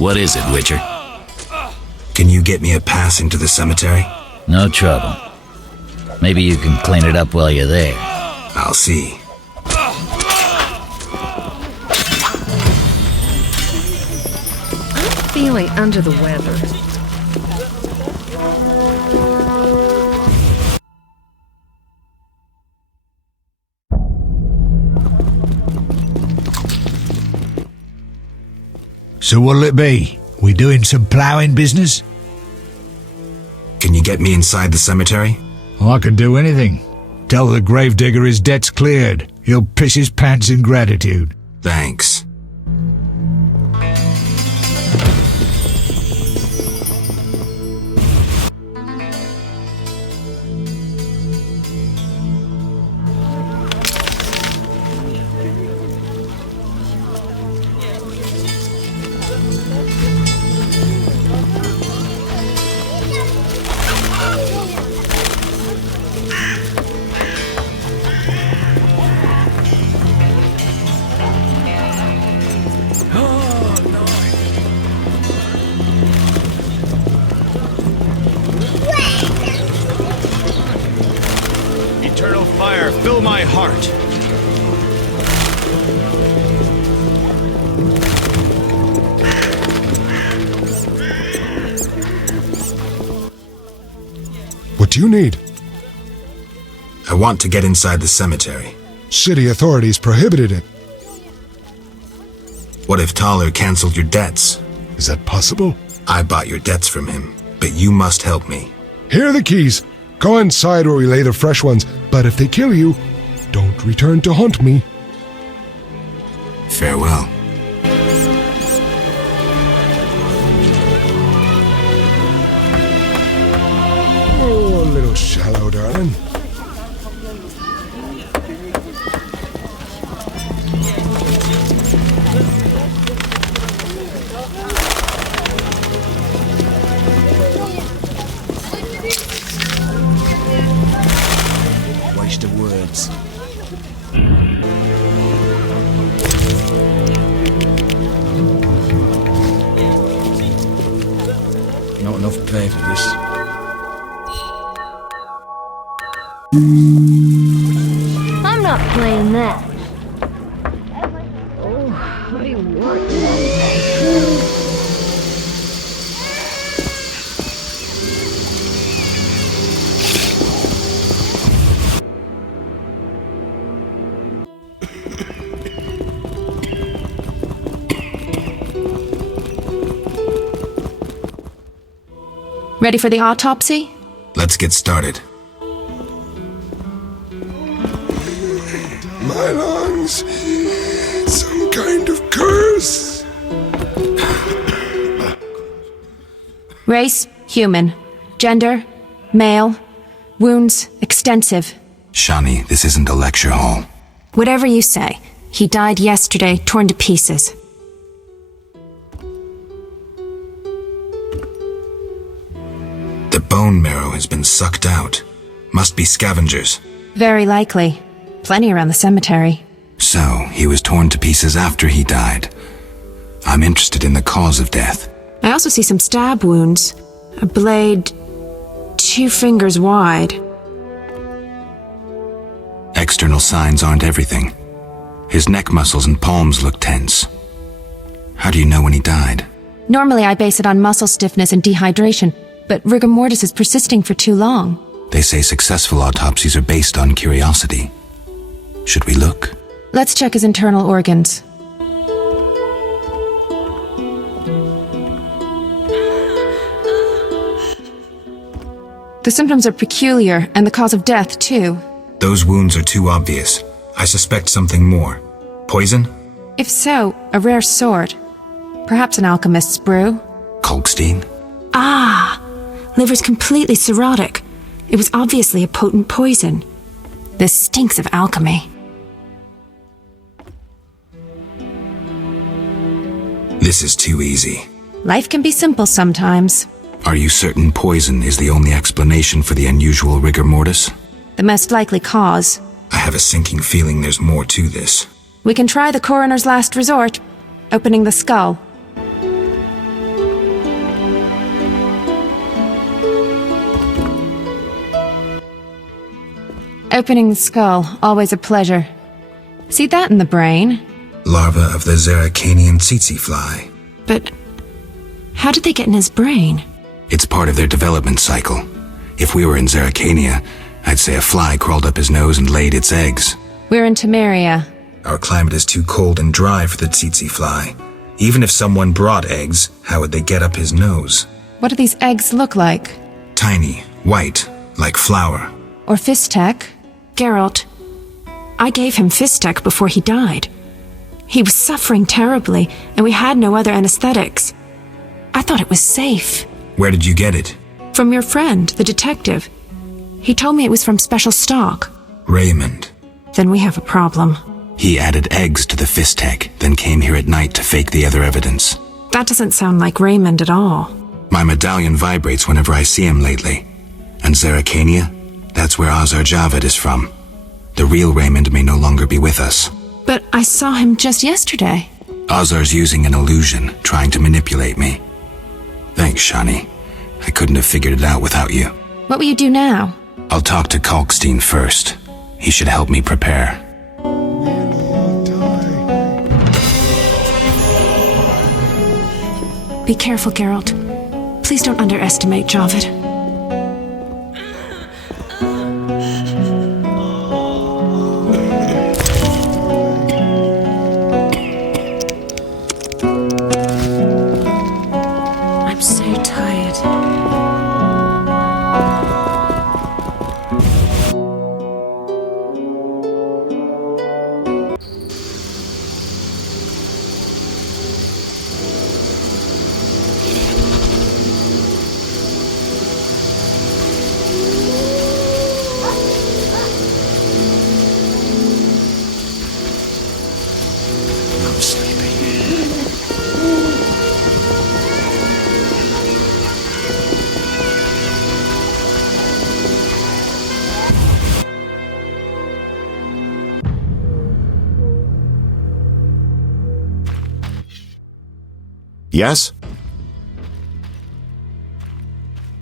What is it, Witcher? Can you get me a pass into the cemetery? No trouble. Maybe you can clean it up while you're there. I'll see. I'm feeling under the weather. So what'll it be? We doing some ploughing business? Can you get me inside the cemetery? I can do anything. Tell the gravedigger his debt's cleared. He'll piss his pants in gratitude. Thanks. Eternal fire, fill my heart. What do you need? I want to get inside the cemetery. City authorities prohibited it. What if Thaler canceled your debts? Is that possible? I bought your debts from him, but you must help me. Here are the keys. Go inside where we lay the fresh ones, but if they kill you, don't return to hunt me. Farewell. Oh, a little shallow, darling. Waste of words. Not enough pay for this. I'm not playing that. Oh, what do you want? Ready for the autopsy? Let's get started. My lungs. Some kind of curse. Race, human. Gender, male. Wounds, extensive. Shani, this isn't a lecture hall. Whatever you say. He died yesterday, torn to pieces. The bone marrow has been sucked out. Must be scavengers. Very likely. Plenty around the cemetery. So, he was torn to pieces after he died. I'm interested in the cause of death. I also see some stab wounds. A blade 2 fingers wide. External signs aren't everything. His neck muscles and palms look tense. How do you know when he died? Normally I base it on muscle stiffness and dehydration, but rigor mortis is persisting for too long. They say successful autopsies are based on curiosity. Should we look? Let's check his internal organs. The symptoms are peculiar, and the cause of death, too. Those wounds are too obvious. I suspect something more. Poison? If so, a rare sort. Perhaps an alchemist's brew. Kolkstein? Ah! Liver's completely cirrhotic. It was obviously a potent poison. This stinks of alchemy. This is too easy. Life can be simple sometimes. Are you certain poison is the only explanation for the unusual rigor mortis? The most likely cause. I have a sinking feeling there's more to this. We can try the coroner's last resort, opening the skull. Opening the skull, always a pleasure. See that in the brain? Larva of the Zeracanian tsetse fly. But how did they get in his brain? It's part of their development cycle. If we were in Zeracania, I'd say a fly crawled up his nose and laid its eggs. We're in Temeria. Our climate is too cold and dry for the tsetse fly. Even if someone brought eggs, how would they get up his nose? What do these eggs look like? Tiny, white, like flour. Or Fistek? Geralt, I gave him Fistek before he died. He was suffering terribly, and we had no other anesthetics. I thought it was safe. Where did you get it? From your friend, the detective. He told me it was from special stock. Raymond. Then we have a problem. He added eggs to the Fistek, then came here at night to fake the other evidence. That doesn't sound like Raymond at all. My medallion vibrates whenever I see him lately. And Zeracania? That's where Azar Javed is from. The real Raymond may no longer be with us. But I saw him just yesterday. Azar's using an illusion, trying to manipulate me. Thanks, Shani. I couldn't have figured it out without you. What will you do now? I'll talk to Kalkstein first. He should help me prepare. Be careful, Geralt. Please don't underestimate Javed. I'm so tired. I'm sleeping. Yes?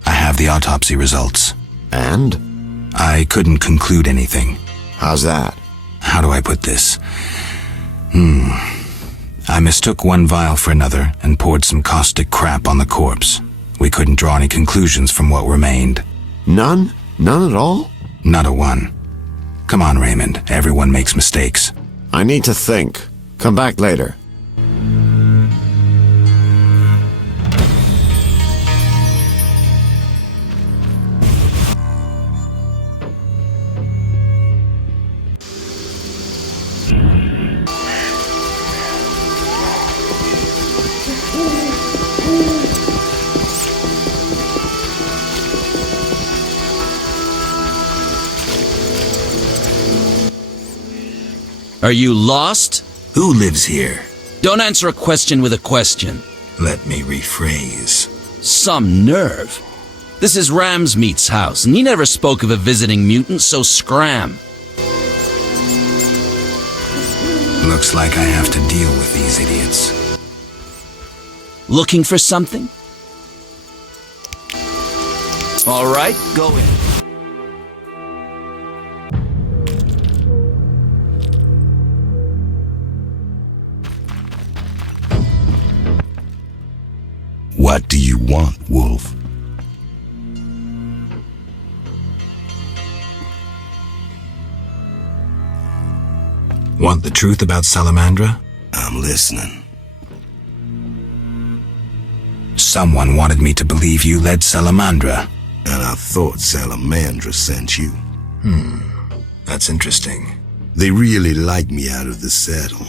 I have the autopsy results. And? I couldn't conclude anything. How's that? How do I put this? I mistook one vial for another and poured some caustic crap on the corpse. We couldn't draw any conclusions from what remained. None? None at all? Not a one. Come on, Raymond. Everyone makes mistakes. I need to think. Come back later. Are you lost? Who lives here? Don't answer a question with a question. Let me rephrase. Some nerve. This is Ramsmeat's house, and he never spoke of a visiting mutant, so scram. Looks like I have to deal with these idiots. Looking for something? All right, go in. What do you want, Wolf? Want the truth about Salamandra? I'm listening. Someone wanted me to believe you led Salamandra. And I thought Salamandra sent you. That's interesting. They really liked me out of the saddle.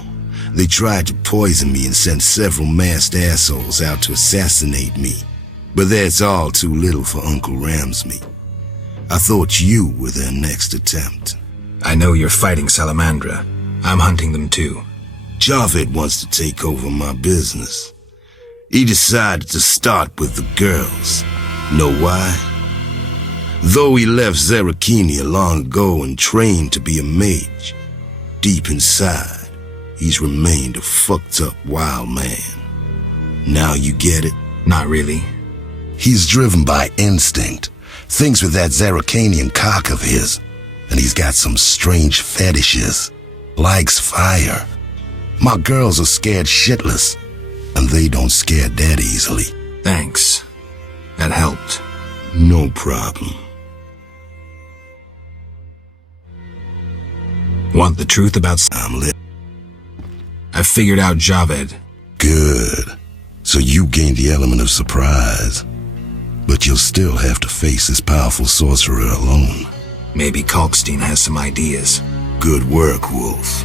They tried to poison me and sent several masked assholes out to assassinate me. But that's all too little for Uncle Ramsmeat. I thought you were their next attempt. I know you're fighting Salamandra. I'm hunting them too. Javed wants to take over my business. He decided to start with the girls. Know why? Though he left Zeracania long ago and trained to be a mage, deep inside, he's remained a fucked up wild man. Now you get it? Not really. He's driven by instinct. Thinks with that Zeracanian cock of his. and he's got some strange fetishes. Likes fire. My girls are scared shitless, and they don't scare that easily. Thanks. That helped. No problem. Want the truth about I figured out Javed. Good. So you gained the element of surprise. But you'll still have to face this powerful sorcerer alone. Maybe Kalkstein has some ideas. Good work, Wolf.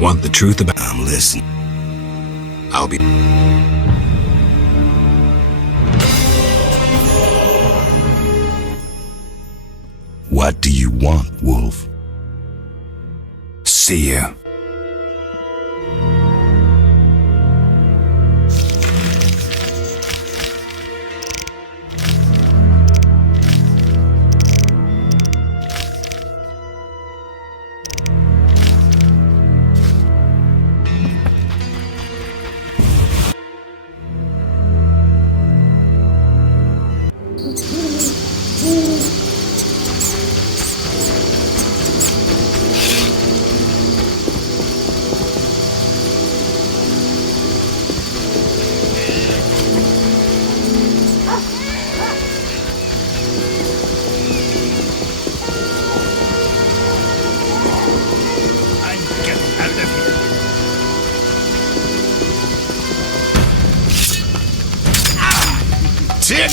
Want the truth about I'm listening. I'll be... What do you want, Wolf? See you.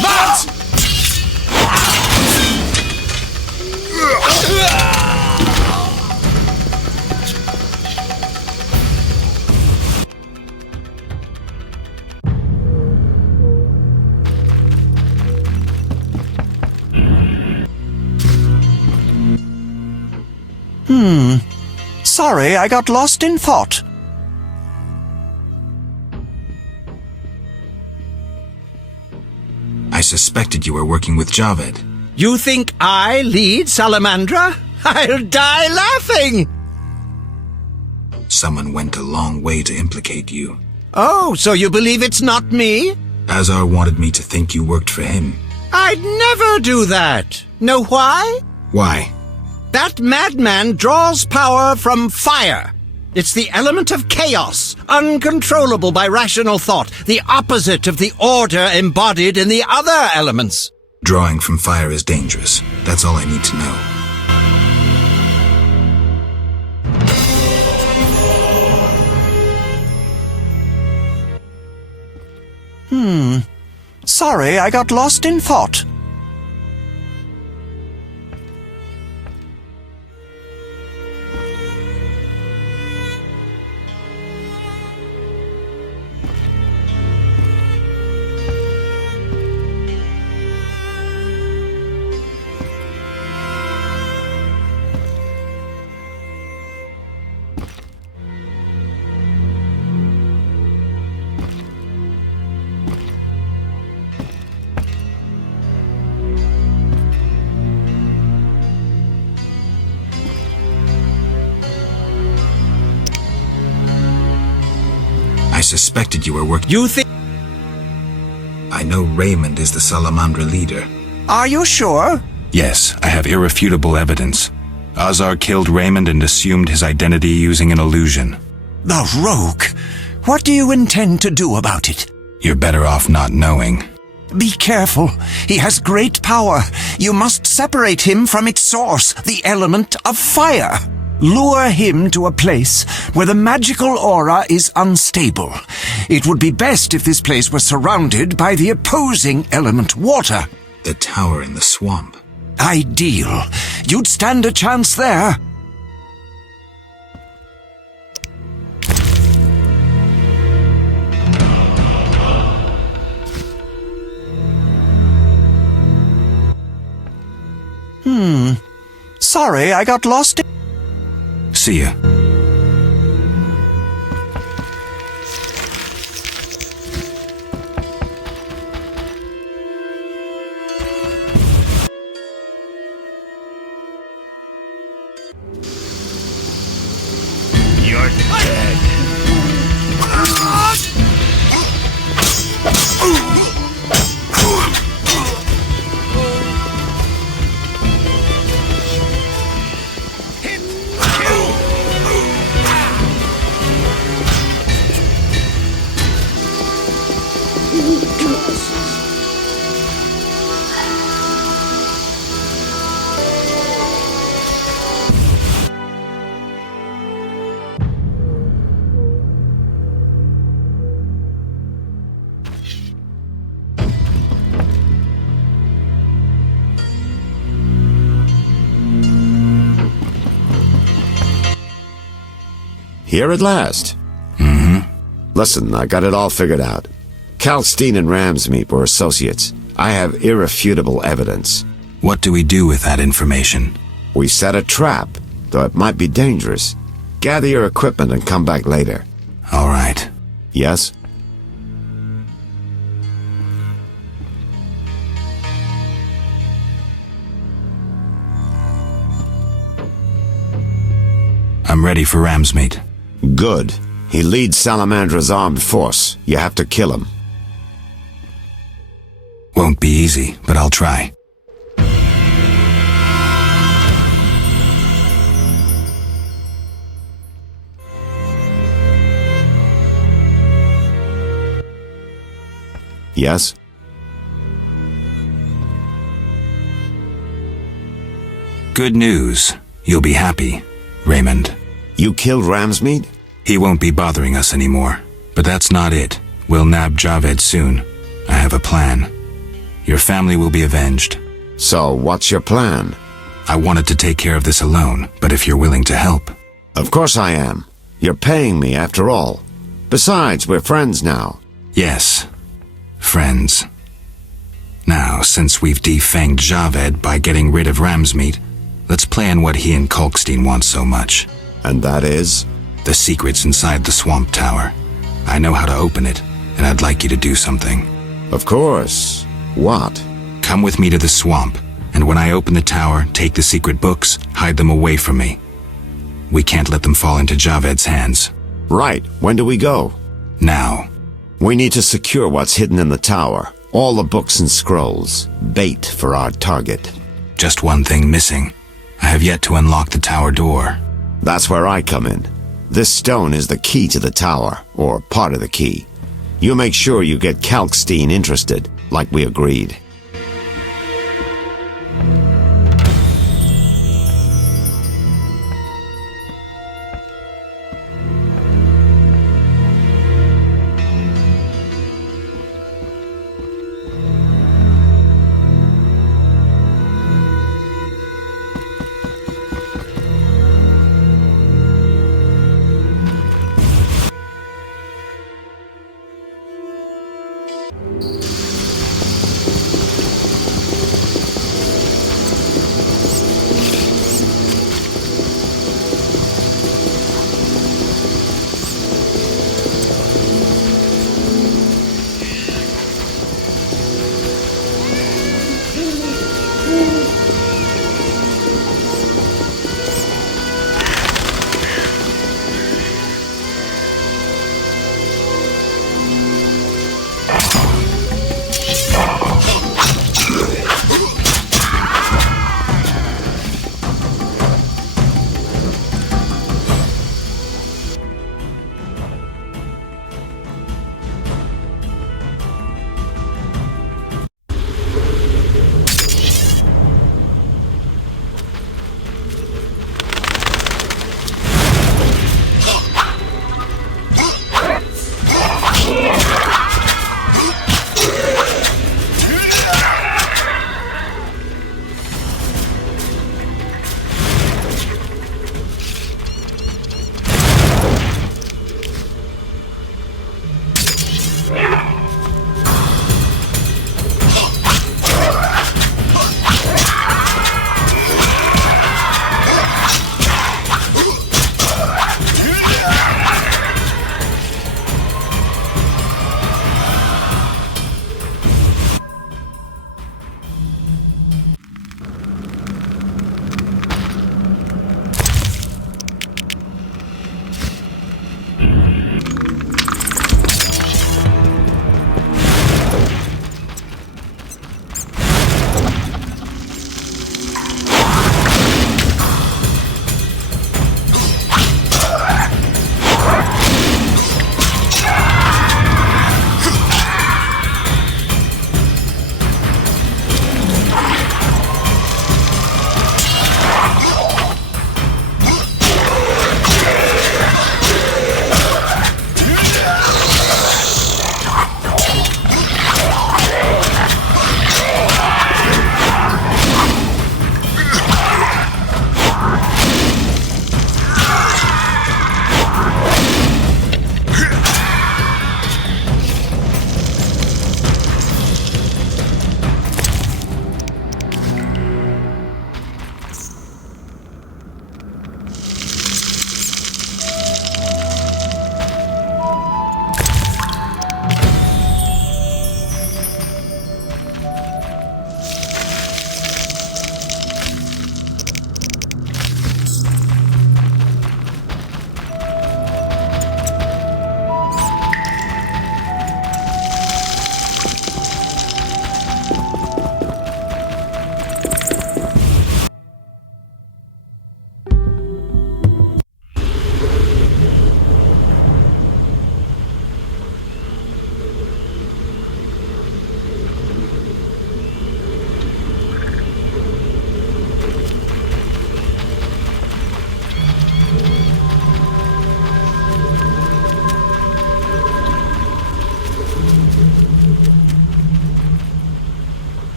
Mods! Sorry, I got lost in thought. I suspected you were working with Javed. You think I lead Salamandra? I'll die laughing! Someone went a long way to implicate you. Oh, so you believe it's not me? Azar wanted me to think you worked for him. I'd never do that. Know why? Why? That madman draws power from fire. It's the element of chaos, uncontrollable by rational thought, the opposite of the order embodied in the other elements. Drawing from fire is dangerous. That's all I need to know. Sorry, I got lost in thought. I suspected you were working... You think... I know Raymond is the Salamandra leader. Are you sure? Yes, I have irrefutable evidence. Azar killed Raymond and assumed his identity using an illusion. The rogue! What do you intend to do about it? You're better off not knowing. Be careful. He has great power. You must separate him from its source, the element of fire. Lure him to a place where the magical aura is unstable. It would be best if this place were surrounded by the opposing element, water. The tower in the swamp. Ideal. You'd stand a chance there. Sorry, I got lost in... See ya. You're dead. Here at last. Mm-hmm. Listen, I got it all figured out. Kalkstein and Ramsmeet were associates. I have irrefutable evidence. What do we do with that information? We set a trap, though it might be dangerous. Gather your equipment and come back later. All right. Yes? I'm ready for Ramsmeet. Good. He leads Salamandra's armed force. You have to kill him. Won't be easy, but I'll try. Yes? Good news. You'll be happy, Raymond. You killed Ramsmeet? He won't be bothering us anymore. But that's not it. We'll nab Javed soon. I have a plan. Your family will be avenged. So, what's your plan? I wanted to take care of this alone, but if you're willing to help... Of course I am. You're paying me after all. Besides, we're friends now. Yes. Friends. Now, since we've defanged Javed by getting rid of Ramsmeet, let's plan what he and Kalkstein want so much. And that is? The secret's inside the swamp tower. I know how to open it, and I'd like you to do something. Of course. What? Come with me to the swamp, and when I open the tower, take the secret books, hide them away from me. We can't let them fall into Javed's hands. Right. When do we go? Now. We need to secure what's hidden in the tower. All the books and scrolls. Bait for our target. Just one thing missing. I have yet to unlock the tower door. That's where I come in. This stone is the key to the tower, or part of the key. You make sure you get Kalkstein interested, like we agreed.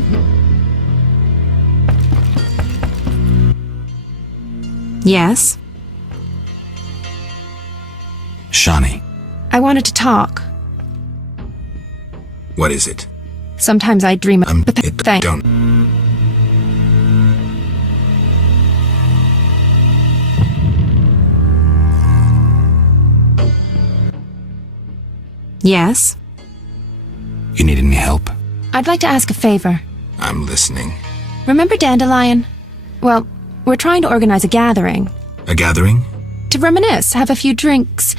good. Yes? Shawnee, I wanted to talk. what is it? Sometimes I dream of the thing. Don't. Yes? You need any help? I'd like to ask a favor. I'm listening. Remember Dandelion? Well, we're trying to organize a gathering. A gathering? To reminisce, have a few drinks.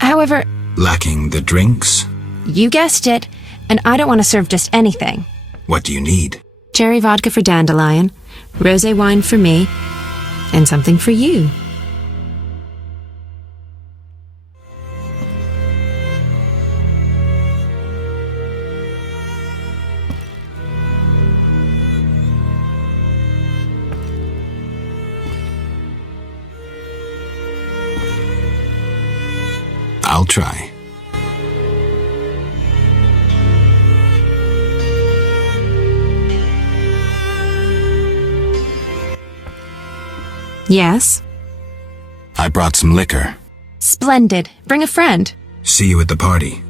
However, Lacking the drinks? you guessed it, and I don't want to serve just anything. What do you need? Cherry vodka for Dandelion, rosé wine for me, and something for you. I'll try. Yes? I brought some liquor. Splendid. Bring a friend. See you at the party.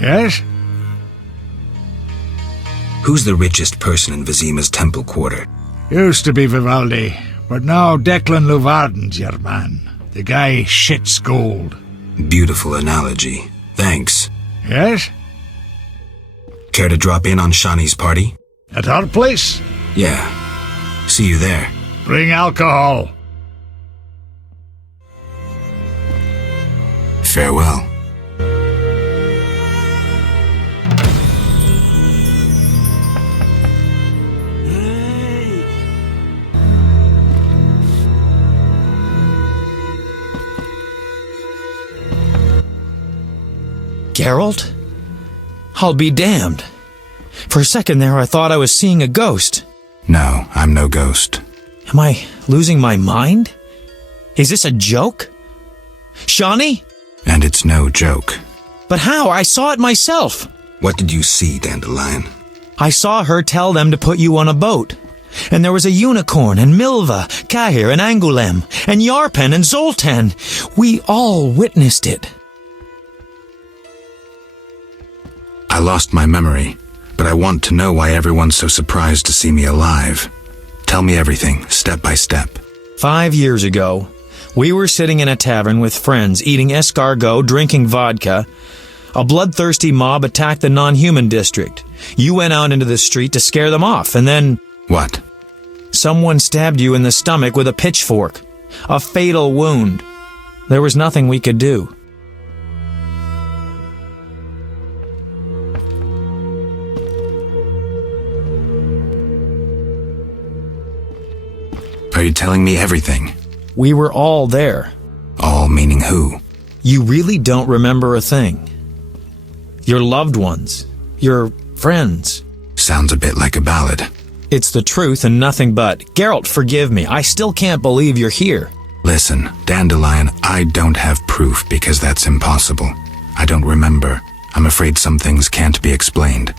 Yes? Who's the richest person in Vizima's temple quarter? Used to be Vivaldi, but now Declan Luvarden's your man. The guy shits gold. Beautiful analogy. Thanks. Yes? Care to drop in on Shawnee's party? At our place? Yeah. See you there. Bring alcohol. Farewell. Geralt? I'll be damned. For a second there, I thought I was seeing a ghost. No, I'm no ghost. Am I losing my mind? Is this a joke? Shawnee? And it's no joke. But how? I saw it myself. What did you see, Dandelion? I saw her tell them to put you on a boat. And there was a unicorn, and Milva, Cahir, and Angulem, and Yarpen, and Zoltan. We all witnessed it. I lost my memory, but I want to know why everyone's so surprised to see me alive. Tell me everything, step by step. 5 years ago, we were sitting in a tavern with friends, eating escargot, drinking vodka. A bloodthirsty mob attacked the non-human district. You went out into the street to scare them off, and then... What? Someone stabbed you in the stomach with a pitchfork. A fatal wound. There was nothing we could do. Are you telling me everything? We were all there. All meaning who? You really don't remember a thing. Your loved ones. Your friends. Sounds a bit like a ballad. It's the truth and nothing but. Geralt, forgive me. I still can't believe you're here. Listen, Dandelion, I don't have proof because that's impossible. I don't remember. I'm afraid some things can't be explained.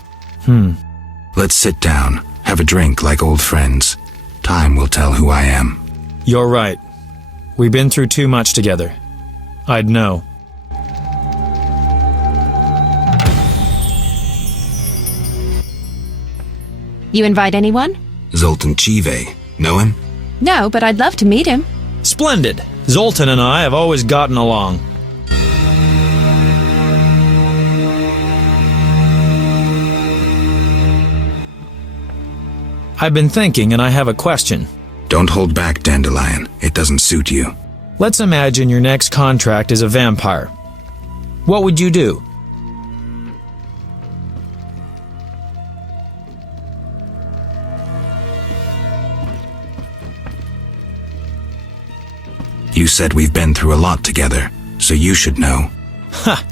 Let's sit down, have a drink like old friends. Time will tell who I am. You're right. We've been through too much together. I'd know. You invite anyone? Zoltan Chive. Know him? No, but I'd love to meet him. Splendid. Zoltan and I have always gotten along. I've been thinking, and I have a question. Don't hold back, Dandelion. It doesn't suit you. Let's imagine your next contract is a vampire. What would you do? You said we've been through a lot together, so you should know. Ha!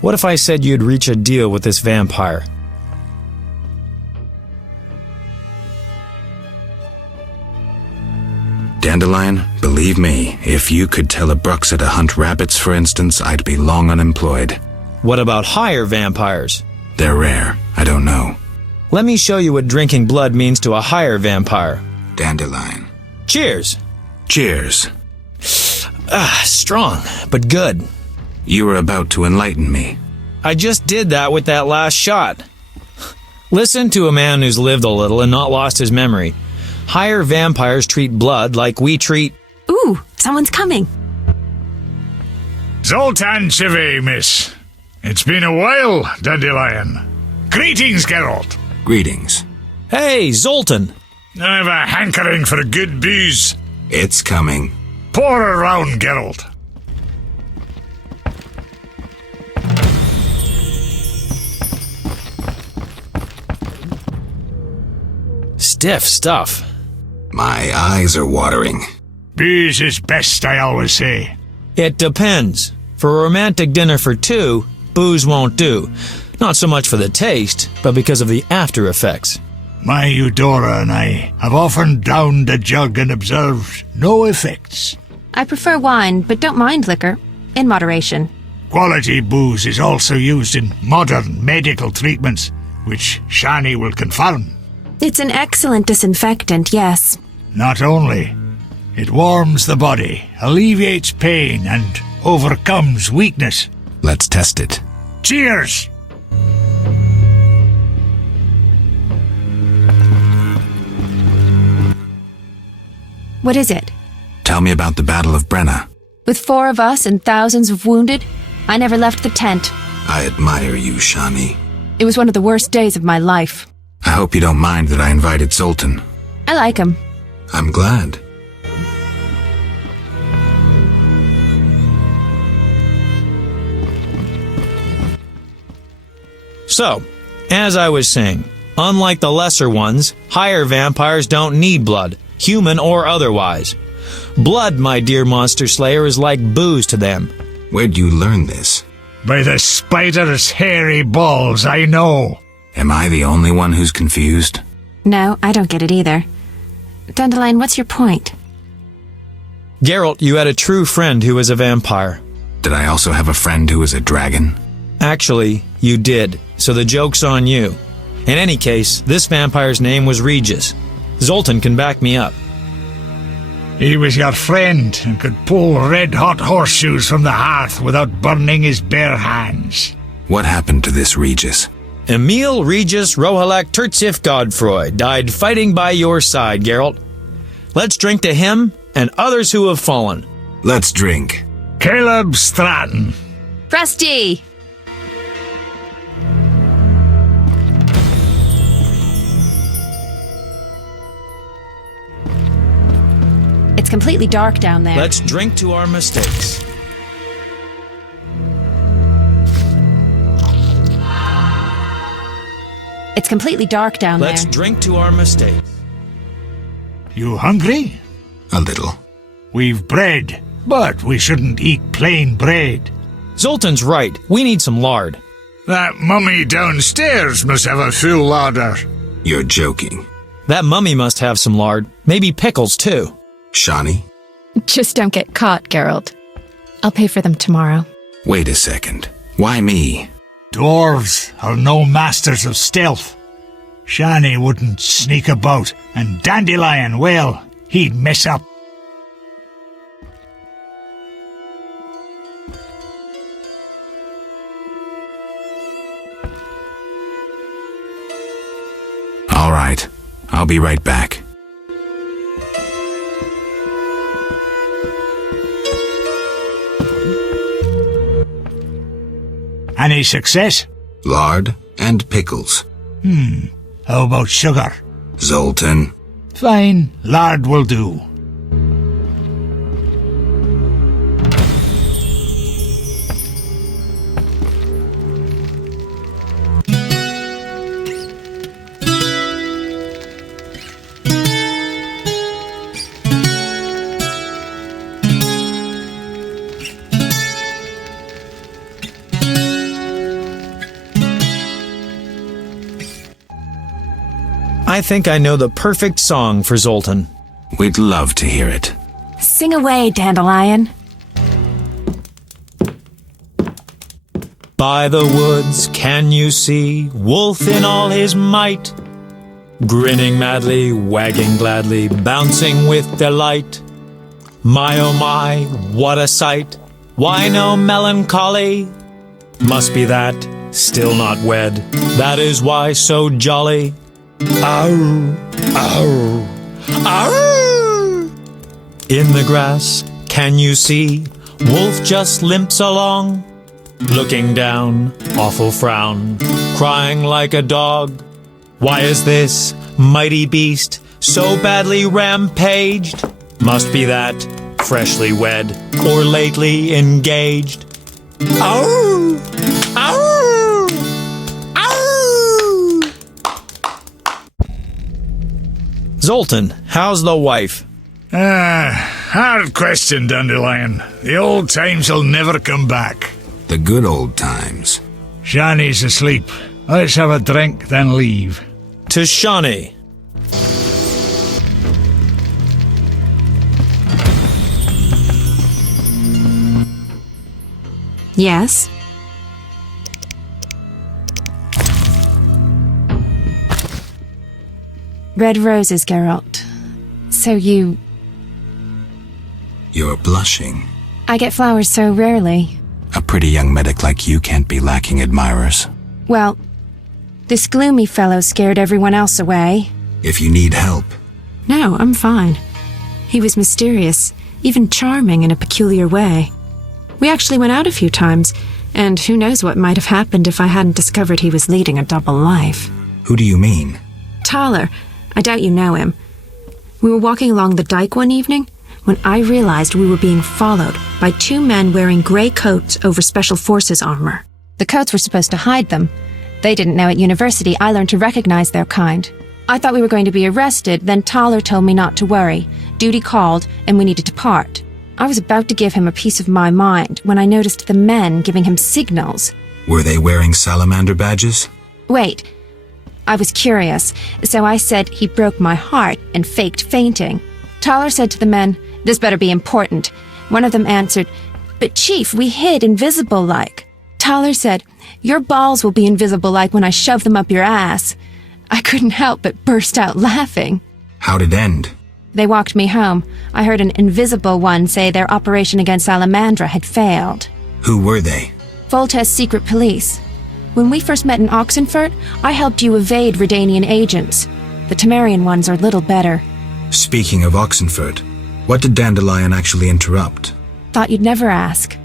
What if I said you'd reach a deal with this vampire? Dandelion, believe me, if you could tell a Bruxa to hunt rabbits, for instance, I'd be long unemployed. What about higher vampires? They're rare. I don't know. Let me show you what drinking blood means to a higher vampire. Dandelion. Cheers! Cheers. Strong, but good. You were about to enlighten me. I just did that with that last shot. Listen to a man who's lived a little and not lost his memory. Higher vampires treat blood like we treat... Ooh, someone's coming. Zoltan Chive, miss. It's been a while, Dandelion. Greetings, Geralt. Greetings. Hey, Zoltan. I've a hankering for a good booze. It's coming. Pour around, Geralt. Stiff stuff. My eyes are watering. Booze is best, I always say. It depends. For a romantic dinner for two, booze won't do. Not so much for the taste, but because of the after effects. My Eudora and I have often downed a jug and observed no effects. I prefer wine, but don't mind liquor. In moderation. Quality booze is also used in modern medical treatments, which Shani will confirm. It's an excellent disinfectant, yes. Not only, it warms the body, alleviates pain, and overcomes weakness. Let's test it. Cheers! What is it? Tell me about the Battle of Brenna. With 4 of us and thousands of wounded, I never left the tent. I admire you, Shani. It was one of the worst days of my life. I hope you don't mind that I invited Zoltan. I like him. I'm glad. So, as I was saying, unlike the lesser ones, higher vampires don't need blood, human or otherwise. Blood, my dear monster slayer, is like booze to them. Where'd you learn this? By the spider's hairy balls, I know. Am I the only one who's confused? No, I don't get it either. Dandelion, what's your point? Geralt, you had a true friend who was a vampire. Did I also have a friend who was a dragon? Actually, you did, so the joke's on you. In any case, this vampire's name was Regis. Zoltan can back me up. He was your friend and could pull red-hot horseshoes from the hearth without burning his bare hands. What happened to this Regis? Emil Regis Rohalak Tertsif Godfroy died fighting by your side, Geralt. Let's drink to him and others who have fallen. Let's drink. Caleb Stratton. Rusty! It's completely dark down there. Let's drink to our mistakes. It's completely dark down Let's there. drink to our mistakes. You hungry? A little. We've bread, but we shouldn't eat plain bread. Zoltan's right. We need some lard. That mummy downstairs must have a full larder. You're joking. That mummy must have some lard. Maybe pickles, too. Shani? Just don't get caught, Geralt. I'll pay for them tomorrow. Wait a second. Why me? Dwarves are no masters of stealth. Shani wouldn't sneak about, and Dandelion, well, he'd mess up. All right. I'll be right back. Any success? Lard and pickles. How about sugar? Zoltan. Fine, lard will do. I think I know the perfect song for Zoltan. We'd love to hear it. Sing away, Dandelion. By the woods can you see Wolf in all his might, grinning madly, wagging gladly, bouncing with delight. My oh my, what a sight! Why no melancholy? Must be that, still not wed, that is why so jolly. Ow, ow, ow! In the grass, can you see? Wolf just limps along, looking down, awful frown, crying like a dog. Why is this mighty beast so badly rampaged? Must be that, freshly wed, or lately engaged. Ow! Ow! Ow! Zoltan, how's the wife? Hard question, Dandelion. The old times will never come back. The good old times. Shani's asleep. Let's have a drink, then leave. To Shani. Yes? Red roses, Geralt. So You're blushing. I get flowers so rarely. A pretty young medic like you can't be lacking admirers. Well, this gloomy fellow scared everyone else away. If you need help. No, I'm fine. He was mysterious, even charming in a peculiar way. We actually went out a few times, and who knows what might have happened if I hadn't discovered he was leading a double life. Who do you mean? Thaler. I doubt you know him. We were walking along the dike one evening when I realized we were being followed by two men wearing gray coats over Special Forces armor. The coats were supposed to hide them. They didn't know at university I learned to recognize their kind. I thought we were going to be arrested, then Thaler told me not to worry. Duty called, and we needed to part. I was about to give him a piece of my mind when I noticed the men giving him signals. Were they wearing salamander badges? Wait. I was curious, so I said he broke my heart and faked fainting. Thaler said to the men, "This better be important." One of them answered, "But Chief, we hid invisible-like." Thaler said, "Your balls will be invisible-like when I shove them up your ass." I couldn't help but burst out laughing. How'd it end? They walked me home. I heard an invisible one say their operation against Salamandra had failed. Who were they? Volta's secret police. When we first met in Oxenfurt, I helped you evade Redanian agents. The Temerian ones are little better. Speaking of Oxenfurt, what did Dandelion actually interrupt? Thought you'd never ask.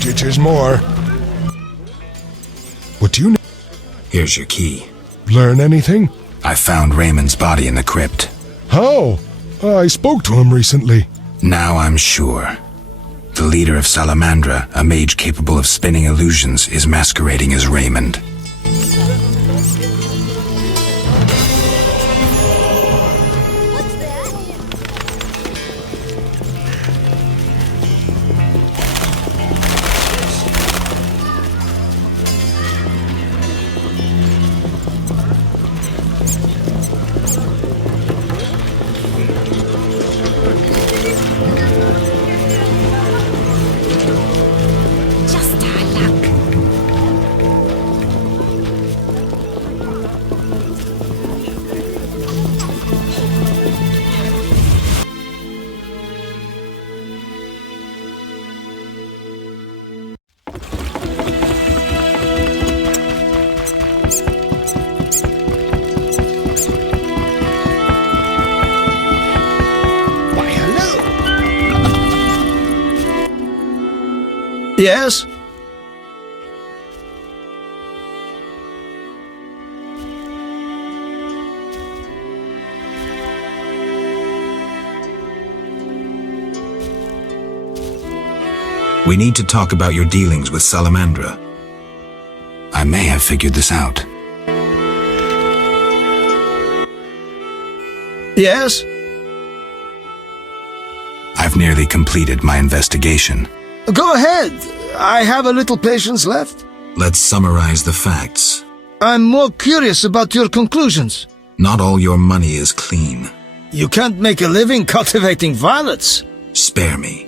Ditches more. What do you know? Here's your key. Learn anything? I found Raymond's body in the crypt. How? I spoke to him recently. Now I'm sure. The leader of Salamandra, a mage capable of spinning illusions, is masquerading as Raymond. Yes? We need to talk about your dealings with Salamandra. I may have figured this out. Yes? I've nearly completed my investigation. Go ahead. I have a little patience left. Let's summarize the facts. I'm more curious about your conclusions. Not all your money is clean. You can't make a living cultivating violets. Spare me.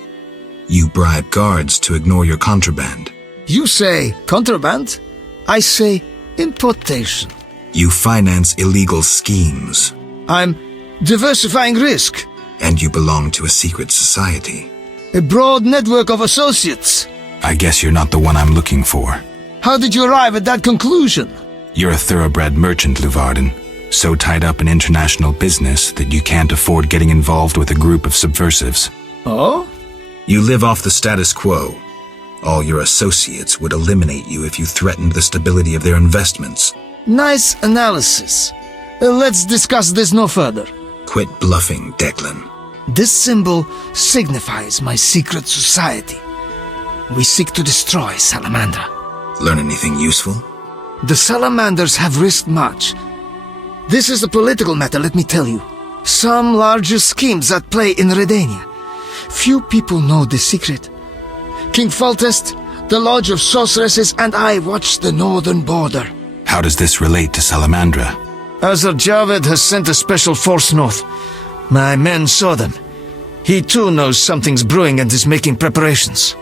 You bribe guards to ignore your contraband. You say contraband. I say importation. You finance illegal schemes. I'm diversifying risk. And you belong to a secret society. A broad network of associates. I guess you're not the one I'm looking for. How did you arrive at that conclusion? You're a thoroughbred merchant, Luvarden. So tied up in international business that you can't afford getting involved with a group of subversives. Oh? You live off the status quo. All your associates would eliminate you if you threatened the stability of their investments. Nice analysis. Let's discuss this no further. Quit bluffing, Declan. This symbol signifies my secret society. We seek to destroy Salamandra. Learn anything useful? The Salamanders have risked much. This is a political matter, let me tell you. Some larger schemes at play in Redania. Few people know the secret. King Foltest, the Lodge of Sorceresses, and I watch the northern border. How does this relate to Salamandra? Azar Javed has sent a special force north. My men saw them. He too knows something's brewing and is making preparations.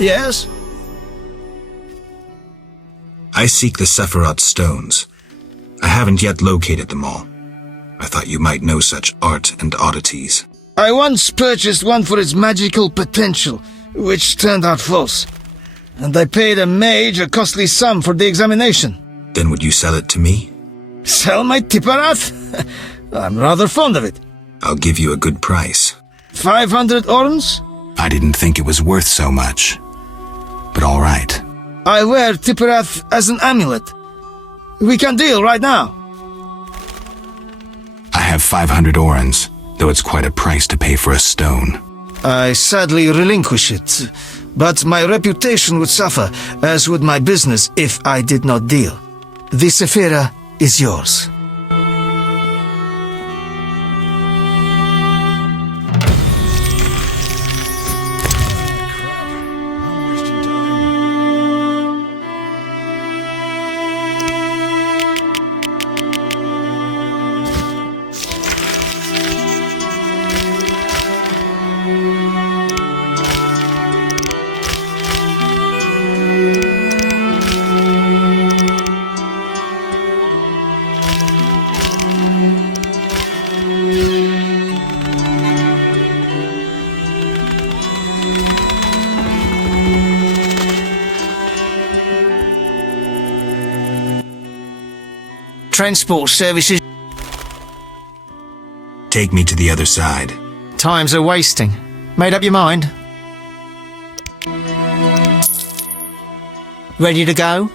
Yes? I seek the Sephiroth stones. I haven't yet located them all. I thought you might know such art and oddities. I once purchased one for its magical potential, which turned out false. And I paid a mage a costly sum for the examination. Then would you sell it to me? Sell my Tipparath? I'm rather fond of it. I'll give you a good price. 500 orns? I didn't think it was worth so much. But all right. I wear Tipparath as an amulet. We can deal right now. I have 500 orans, though it's quite a price to pay for a stone. I sadly relinquish it, but my reputation would suffer, as would my business if I did not deal. The Sephira is yours. Transport services. Take me to the other side. Times are wasting. Made up your mind? Ready to go?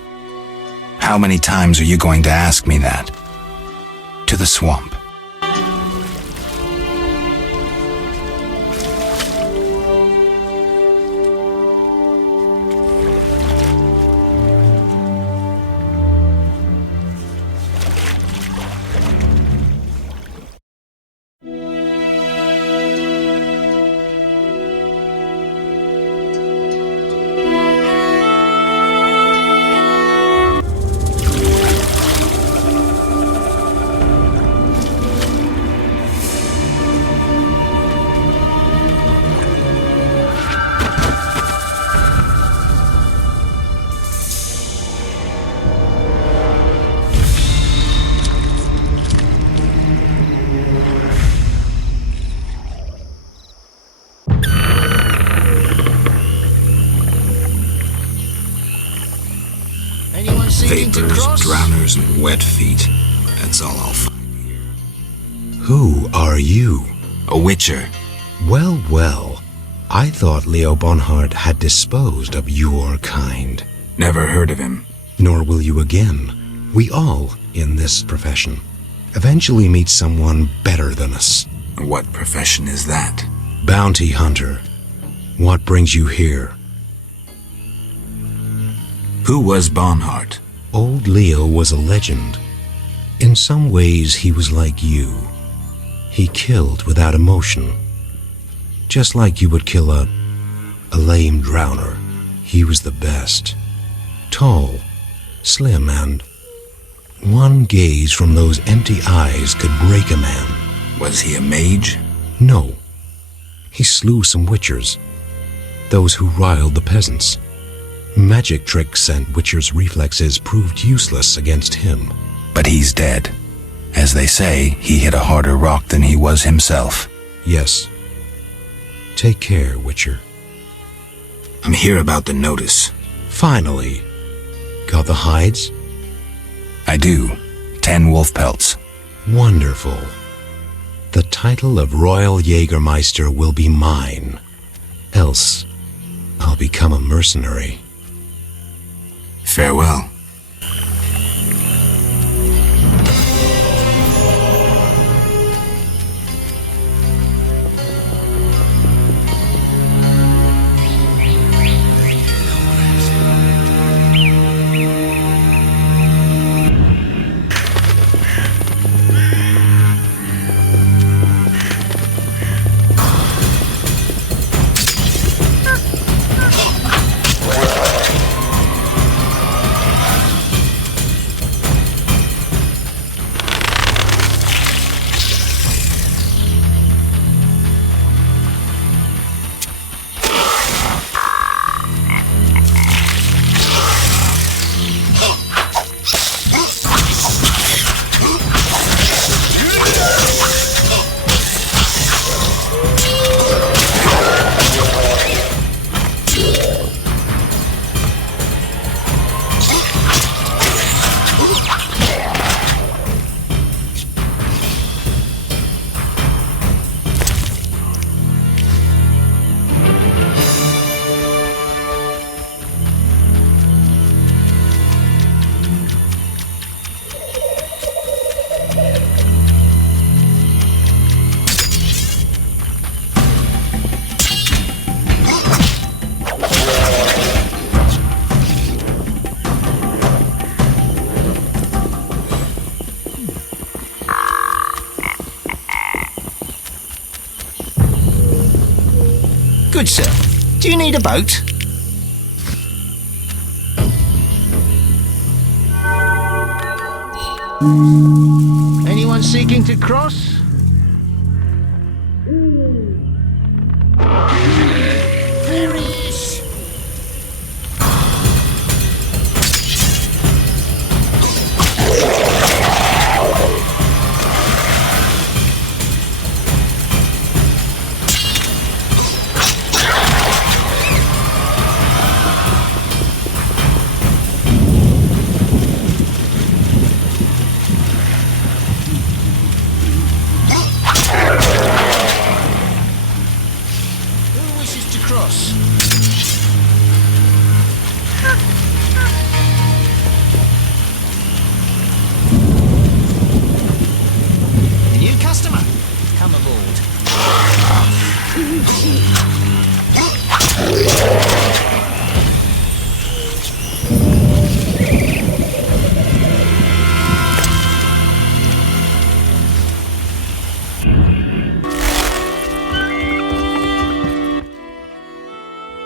How many times are you going to ask me that? To the swamp. Vapors, drowners, and wet feet. That's all I'll find here. Who are you? A witcher. Well, well. I thought Leo Bonhart had disposed of your kind. Never heard of him. Nor will you again. We all, in this profession, eventually meet someone better than us. What profession is that? Bounty hunter. What brings you here? Who was Bonhart? Old Leo was a legend. In some ways, he was like you. He killed without emotion. Just like you would kill a lame drowner. He was the best. Tall, slim, and one gaze from those empty eyes could break a man. Was he a mage? No. He slew some witchers. Those who riled the peasants. Magic tricks and witchers' reflexes proved useless against him. But he's dead. As they say, he hit a harder rock than he was himself. Yes. Take care, Witcher. I'm here about the notice. Finally. Got the hides? I do. 10 wolf pelts. Wonderful. The title of Royal Jägermeister will be mine. Else, I'll become a mercenary. Farewell. Good sir. Do you need a boat? Anyone seeking to cross?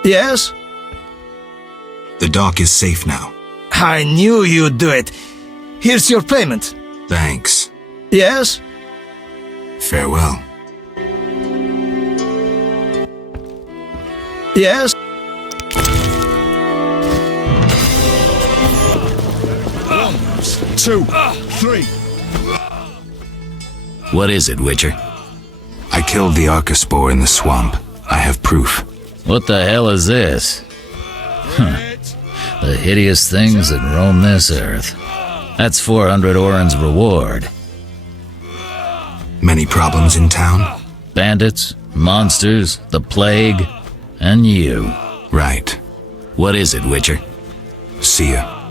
Yes? The dock is safe now. I knew you'd do it. Here's your payment. Thanks. Yes? Farewell. Yes? 1, 2, 3. What is it, Witcher? I killed the Arcaspore in the swamp. I have proof. What the hell is this? The hideous things that roam this earth. That's 400 Oren's reward. Many problems in town? Bandits, monsters, the plague, and you. Right. What is it, Witcher? See ya.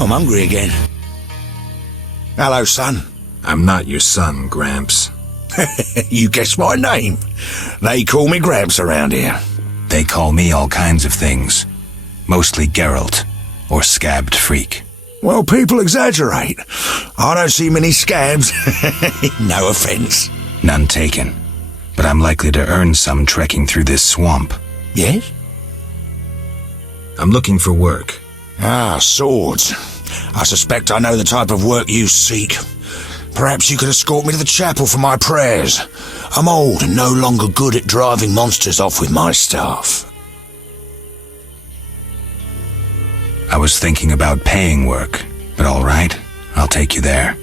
I'm hungry again. Hello, son. I'm not your son, Gramps. You guessed my name. They call me Gramps around here. They call me all kinds of things. Mostly Geralt, or Scabbed Freak. Well, people exaggerate. I don't see many scabs. No offense. None taken. But I'm likely to earn some trekking through this swamp. Yes? I'm looking for work. Ah, swords. I suspect I know the type of work you seek. Perhaps you could escort me to the chapel for my prayers. I'm old and no longer good at driving monsters off with my staff. I was thinking about paying work, but all right, I'll take you there.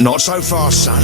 Not so fast, son.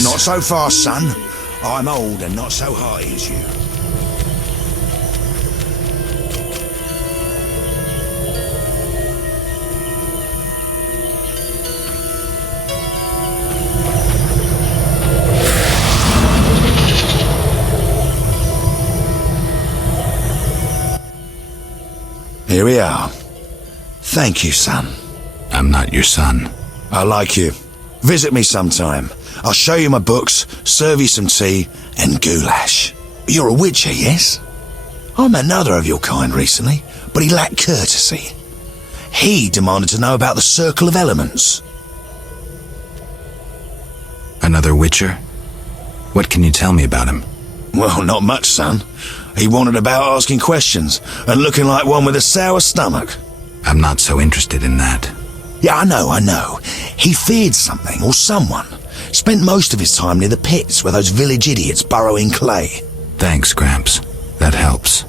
Not so fast, son. I'm old and not so high as you. Here we are. Thank you, son. I'm not your son. I like you. Visit me sometime. I'll show you my books, serve you some tea, and goulash. You're a witcher, yes? I met another of your kind recently, but he lacked courtesy. He demanded to know about the Circle of Elements. Another witcher? What can you tell me about him? Well, not much, son. He wandered about asking questions, and looking like one with a sour stomach. I'm not so interested in that. Yeah, I know. He feared something or someone. Spent most of his time near the pits where those village idiots burrow in clay. Thanks, Gramps. That helps.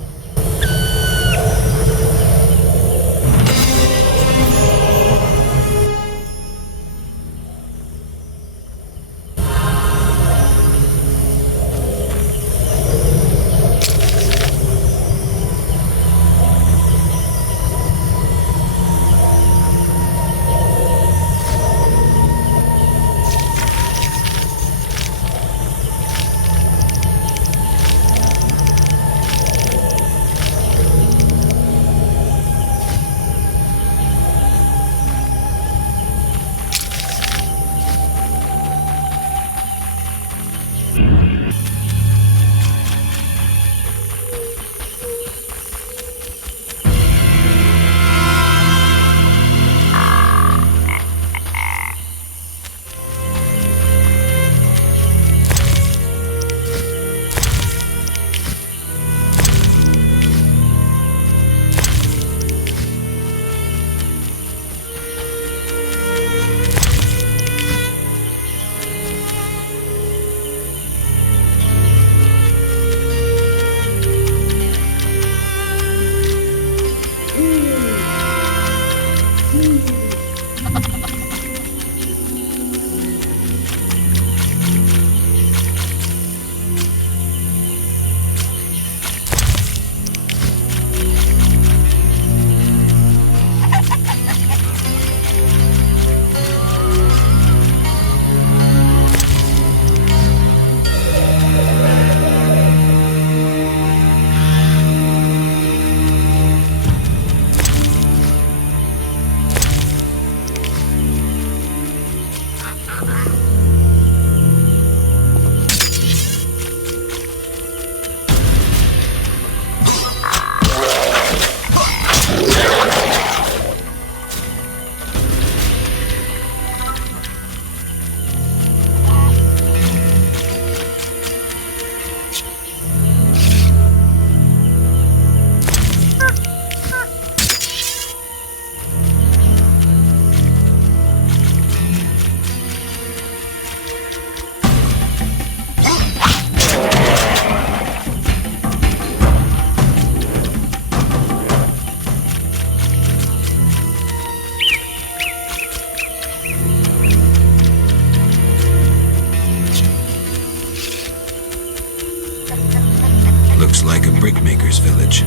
Looks like a brickmaker's village.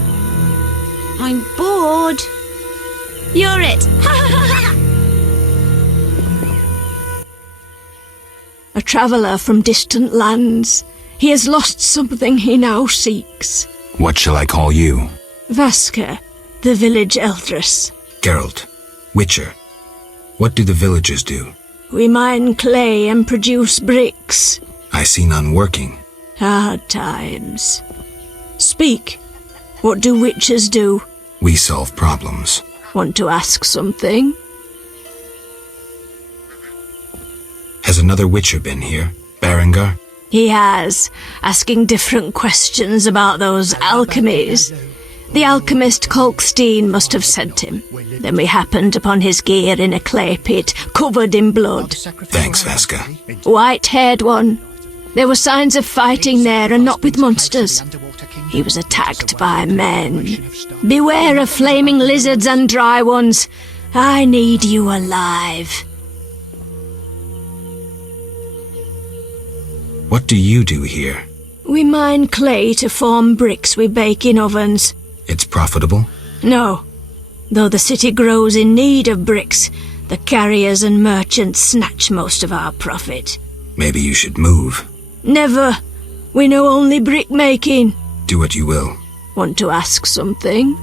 I'm bored. You're it. A traveller from distant lands. He has lost something he now seeks. What shall I call you? Vaska, the village eldress. Geralt. Witcher. What do the villagers do? We mine clay and produce bricks. I see none working. Hard times. Speak. What do witchers do? We solve problems. Want to ask something? Has another witcher been here? Berengar? He has, asking different questions about those alchemies. The alchemist Kalkstein must have sent him. Then we happened upon his gear in a clay pit, covered in blood. Thanks, Vaska. White-haired one. There were signs of fighting there, and not with monsters. He was attacked by men. Beware of flaming lizards and dry ones. I need you alive. What do you do here? We mine clay to form bricks we bake in ovens. It's profitable? No. Though the city grows in need of bricks, the carriers and merchants snatch most of our profit. Maybe you should move. Never. We know only brick making. Do what you will. Want to ask something?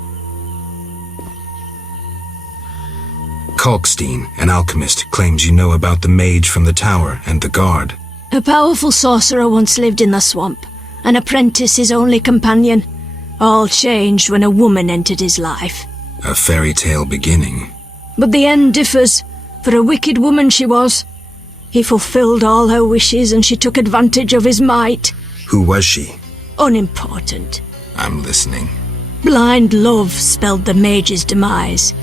Kalkstein, an alchemist, claims you know about the mage from the tower and the guard. A powerful sorcerer once lived in the swamp, an apprentice his only companion. All changed when a woman entered his life. A fairy tale beginning. But the end differs, for a wicked woman she was. He fulfilled all her wishes and she took advantage of his might. Who was she? Unimportant. I'm listening. Blind love spelled the mage's demise.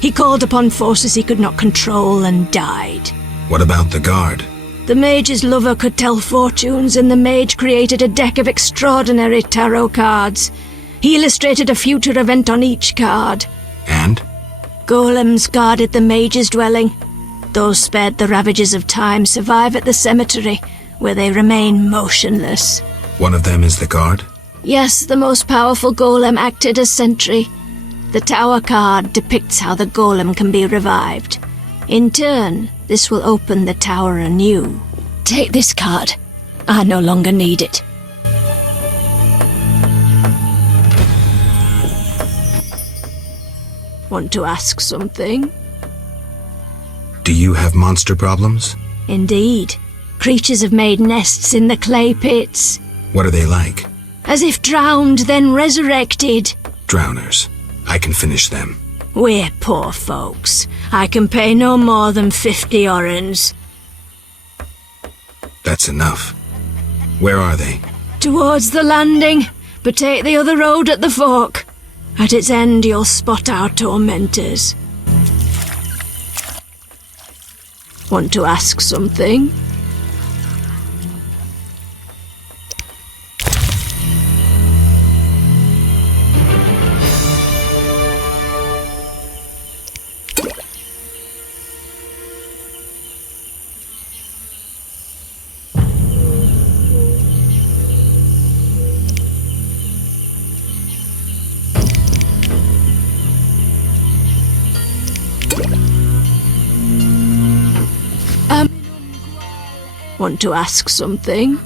He called upon forces he could not control and died. What about the guard? The mage's lover could tell fortunes, and the mage created a deck of extraordinary tarot cards. He illustrated a future event on each card. And? Golems guarded the mage's dwelling. Those spared the ravages of time survive at the cemetery, where they remain motionless. One of them is the guard? Yes, the most powerful golem acted as sentry. The tower card depicts how the golem can be revived. In turn, this will open the tower anew. Take this card. I no longer need it. Want to ask something? Do you have monster problems? Indeed. Creatures have made nests in the clay pits. What are they like? As if drowned, then resurrected. Drowners. I can finish them. We're poor folks. I can pay no more than 50 orens. That's enough. Where are they? Towards the landing, but take the other road at the fork. At its end, you'll spot our tormentors. Want to ask something? Want to ask something?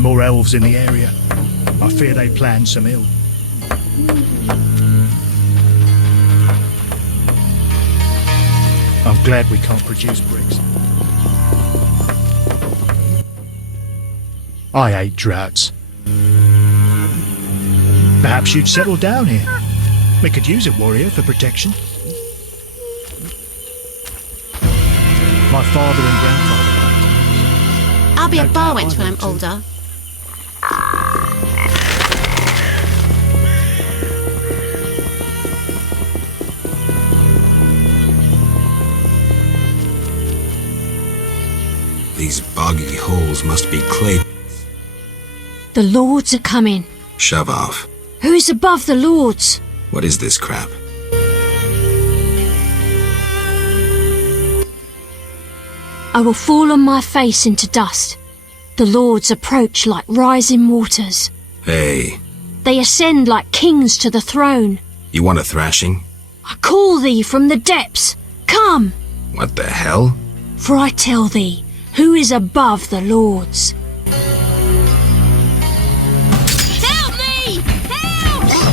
More elves in the area. I fear they plan some ill. I'm glad we can't produce bricks. I hate droughts. Perhaps you'd settle down here. We could use a warrior for protection. My father and grandfather. I'll be a bar wench when I'm older. These boggy holes must be clay. The lords are coming. Shove off. Who's above the lords? What is this crap? I will fall on my face into dust. The lords approach like rising waters. Hey. They ascend like kings to the throne. You want a thrashing? I call thee from the depths. Come! What the hell? For I tell thee, who is above the lords? Help me! Help!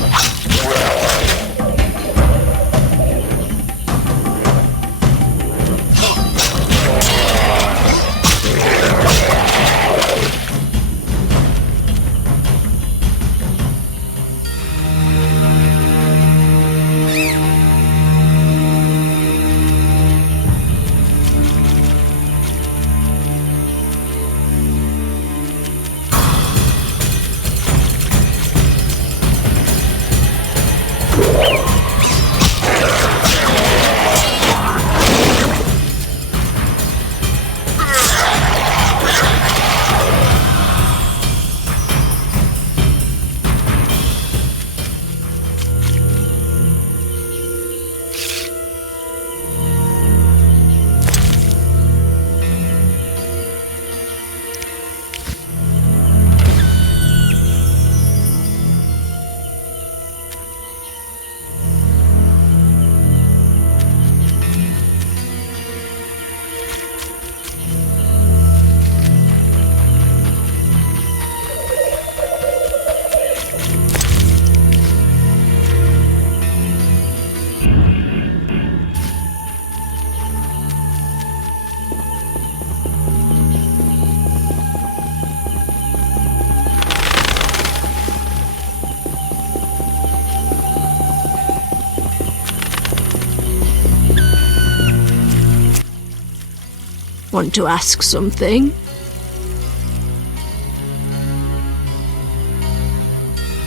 Want to ask something?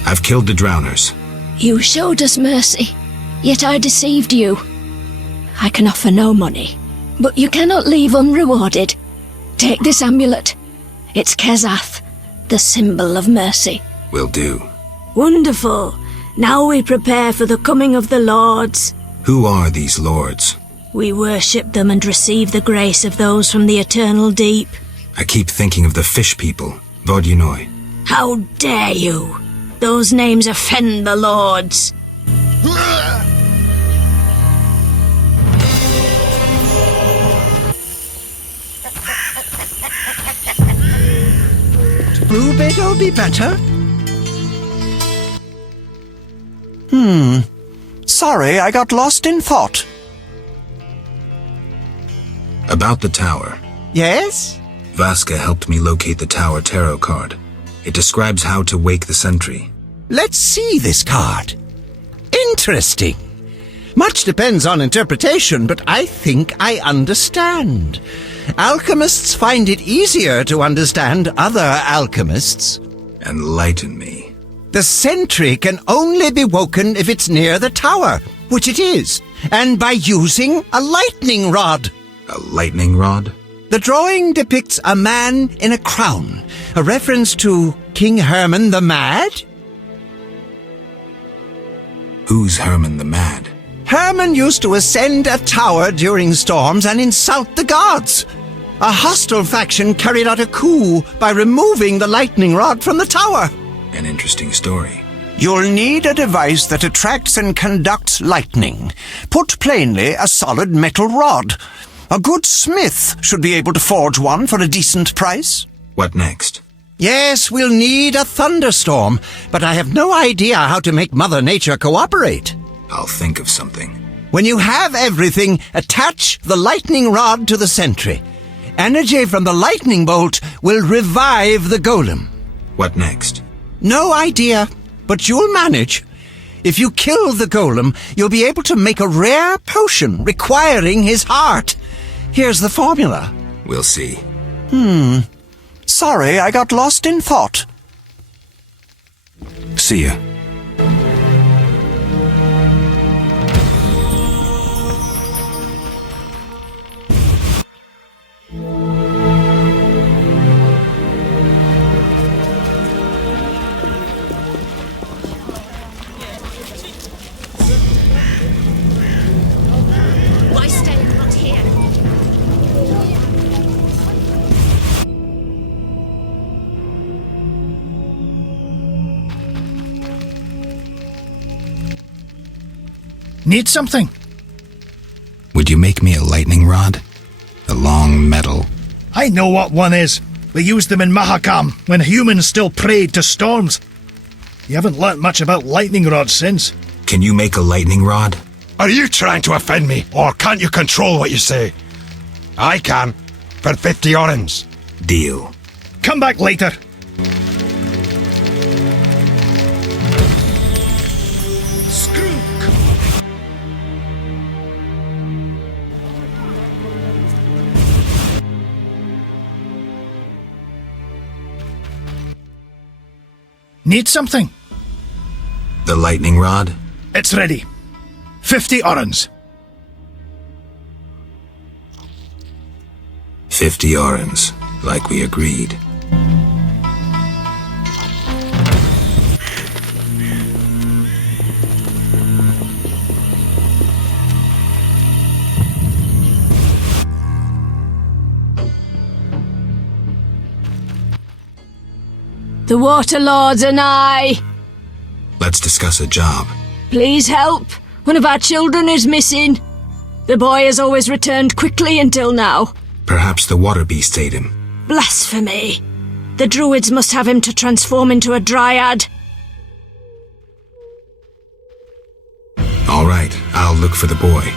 I've killed the drowners. You showed us mercy, yet I deceived you. I can offer no money, but you cannot leave unrewarded. Take this amulet. It's Kezath, the symbol of mercy. Will do. Wonderful. Now we prepare for the coming of the lords. Who are these lords? We worship them and receive the grace of those from the eternal deep. I keep thinking of the fish people, Vodunoi. How dare you! Those names offend the lords. Blue bed'll be better. Sorry, I got lost in thought. About the tower. Yes? Vasca helped me locate the tower tarot card. It describes how to wake the sentry. Let's see this card. Interesting. Much depends on interpretation, but I think I understand. Alchemists find it easier to understand other alchemists. Enlighten me. The sentry can only be woken if it's near the tower, which it is, and by using a lightning rod. A lightning rod? The drawing depicts a man in a crown, a reference to King Herman the Mad. Who's Herman the Mad? Herman used to ascend a tower during storms and insult the gods. A hostile faction carried out a coup by removing the lightning rod from the tower. An interesting story. You'll need a device that attracts and conducts lightning. Put plainly, a solid metal rod. A good smith should be able to forge one for a decent price. What next? Yes, we'll need a thunderstorm, but I have no idea how to make Mother Nature cooperate. I'll think of something. When you have everything, attach the lightning rod to the sentry. Energy from the lightning bolt will revive the golem. What next? No idea, but you'll manage. If you kill the golem, you'll be able to make a rare potion requiring his heart. Here's the formula. We'll see. Sorry, I got lost in thought. See ya. Why stay and not here? Need something? Would you make me a lightning rod? A long metal. I know what one is. We used them in Mahakam when humans still prayed to storms. You haven't learnt much about lightning rods since. Can you make a lightning rod? Are you trying to offend me, or can't you control what you say? I can, for 50 orens. Deal. Come back later. Need something? The lightning rod? It's ready. 50 orens. 50 orens, like we agreed. The Water Lords and I. Let's discuss a job. Please help. One of our children is missing. The boy has always returned quickly until now. Perhaps the water beast ate him. Blasphemy. The druids must have him to transform into a dryad. All right, I'll look for the boy.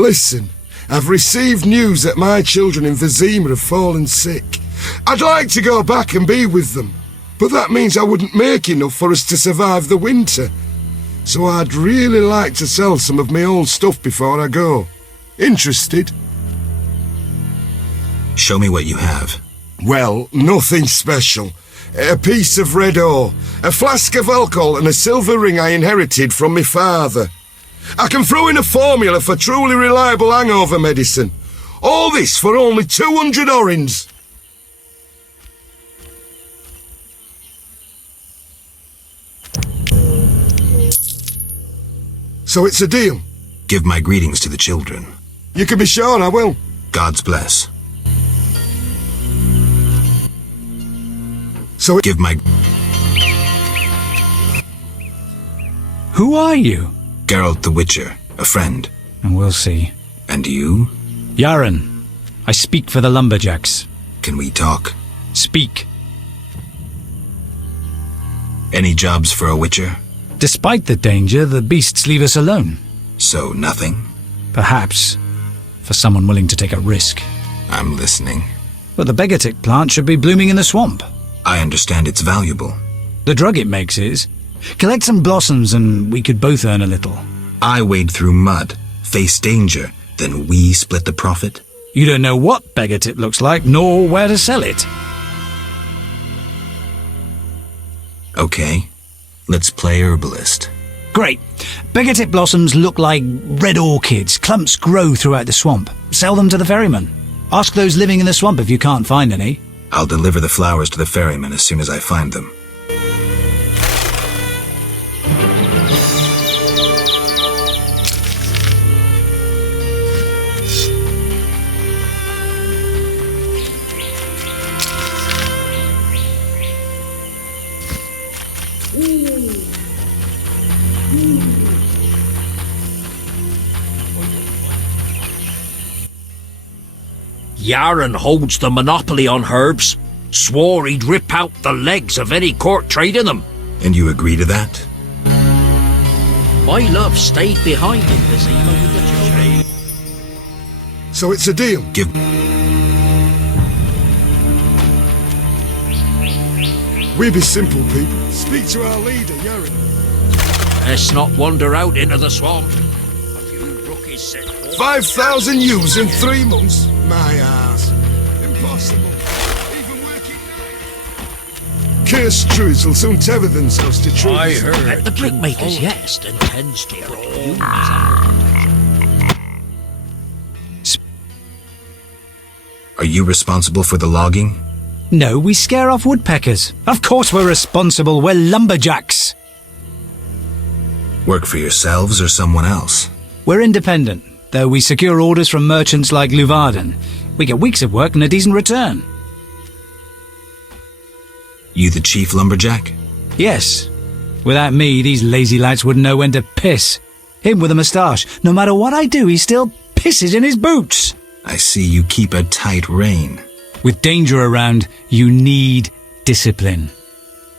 Listen, I've received news that my children in Vizima have fallen sick. I'd like to go back and be with them, but that means I wouldn't make enough for us to survive the winter. So I'd really like to sell some of my old stuff before I go. Interested? Show me what you have. Well, nothing special. A piece of red ore, a flask of alcohol and a silver ring I inherited from my father. I can throw in a formula for truly reliable hangover medicine. All this for only 200 orins. So it's a deal? Give my greetings to the children. You can be sure I will. God's bless. So give my... Who are you? Geralt the Witcher, a friend. And we'll see. And you? Yaren. I speak for the lumberjacks. Can we talk? Speak. Any jobs for a Witcher? Despite the danger, the beasts leave us alone. So nothing? Perhaps. For someone willing to take a risk. I'm listening. But the Begatic plant should be blooming in the swamp. I understand it's valuable. The drug it makes is. Collect some blossoms and we could both earn a little. I wade through mud, face danger, then we split the profit? You don't know what Begatic looks like, nor where to sell it. Okay, let's play herbalist. Great. Begatic blossoms look like red orchids. Clumps grow throughout the swamp. Sell them to the ferryman. Ask those living in the swamp if you can't find any. I'll deliver the flowers to the ferryman as soon as I find them. Yaren holds the monopoly on herbs. Swore he'd rip out the legs of any court trading them. And you agree to that? My love stayed behind in Vizima with the children. So it's a deal? Give... We be simple people. Speak to our leader, Yaren. Let's not wander out into the swamp. A few rookies set 5,000 ewes in 3 months? My ass. Impossible. Even working now. Cursed Druids will soon tether themselves to truth. I heard the brickmaker's yes intends to put humans under. Are you responsible for the logging? No, we scare off woodpeckers. Of course we're responsible. We're lumberjacks. Work for yourselves or someone else? We're independent, though we secure orders from merchants like Luvarden. We get weeks of work and a decent return. You the chief lumberjack? Yes. Without me, these lazy lads wouldn't know when to piss. Him with a moustache. No matter what I do, he still pisses in his boots. I see you keep a tight rein. With danger around, you need discipline.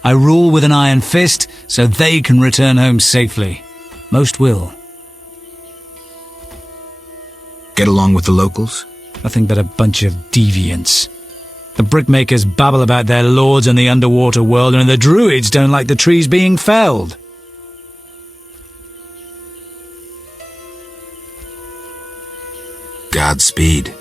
I rule with an iron fist, so they can return home safely. Most will. Get along with the locals? Nothing but a bunch of deviants. The brickmakers babble about their lords and the underwater world, and the druids don't like the trees being felled. Godspeed.